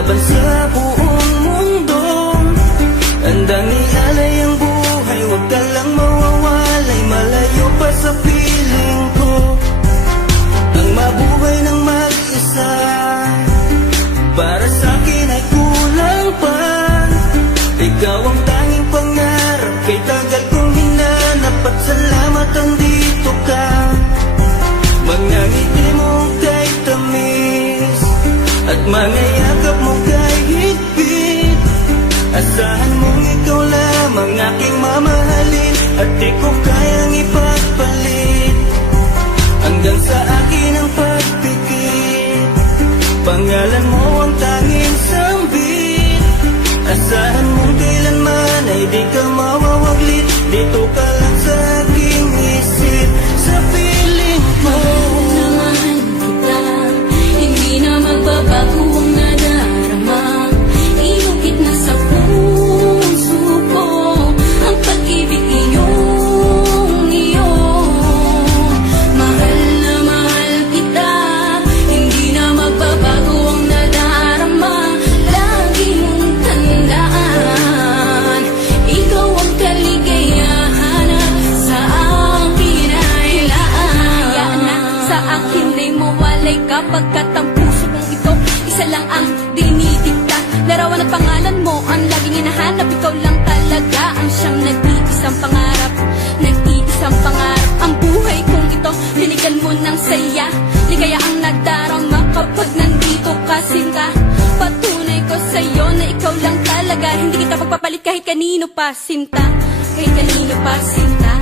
laban sa buong mundo. Handang ialay ang buhay, huwag ka lang mawawalay. Malayo pa sa piling ko ang mabuhay ng mag-isa. Para sa'kin ay kulang pa, ikaw ang tanging pangarap. Kay tagal kong hinanap at salamat andito ka. Mga ngiti mo kay tamis at mga yakap mo kay higpit. Asahan mong ikaw lamang aking mamahalin at di ko kayang ipagpalit. Hanggang sa akin ang pagpikit, pangalan mo ang tanging sambit. Asahan mong kailanman ay di ka mawawaglit. Dito ka lang sa aking isip, sa piling mo. Mahal kita, hindi na magbabago ang nadarama. Inukit na sa puso ko ang pag-ibig iyong iyo. Mahal na mahal kita, hindi na magbabago ang nadarama. Lagi mong tandaan, ikaw ang kaligayahan sa akin ay laan. Hayaan na sa akin ay mawalay kapagkat ang puso kong ito isa lang ang dinidikta. Larawan at pangalan mo ang laging hinahanap. Ikaw lang talaga ang siyang nag-iisang pangarap. Nag-iisang pangarap ang buhay kong ito. Binigyan mo ng saya, ligaya ang nadarama kapag nandito ka, sinta. Patunay ko sa'yo na ikaw lang talaga. Hindi kita pagpapalit kahit kanino pa, sinta. Kahit kanino pa, sinta.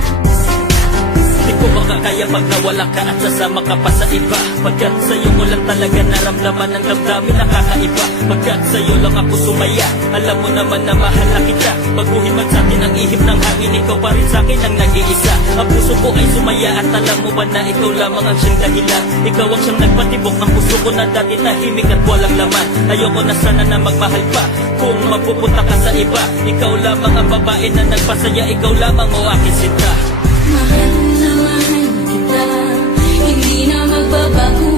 Di ko makakaya pag nawala ka at sasama ka pa sa iba. Pagkat sa'yo mo lang talaga naramdaman ang damdamin nakakaiba. Pagkat sa'yo lang ako sumaya, alam mo naman na mahal na kita. Baguhin man sa'tin ang ihip ng hangin, ikaw pa rin sa'kin ang nag-iisa. Ang puso ko ay sumaya at alam mo ba na ikaw lamang ang siyang dahilan. Ikaw ang siyang nagpatibok ng puso ko na dati tahimik at walang laman. Ayoko na sana na magmahal pa kung mapupunta ka sa iba. Ikaw lamang ang babae na nagpasaya, ikaw lamang o akin sinta. Mahal na mahal kita, hindi na magbabago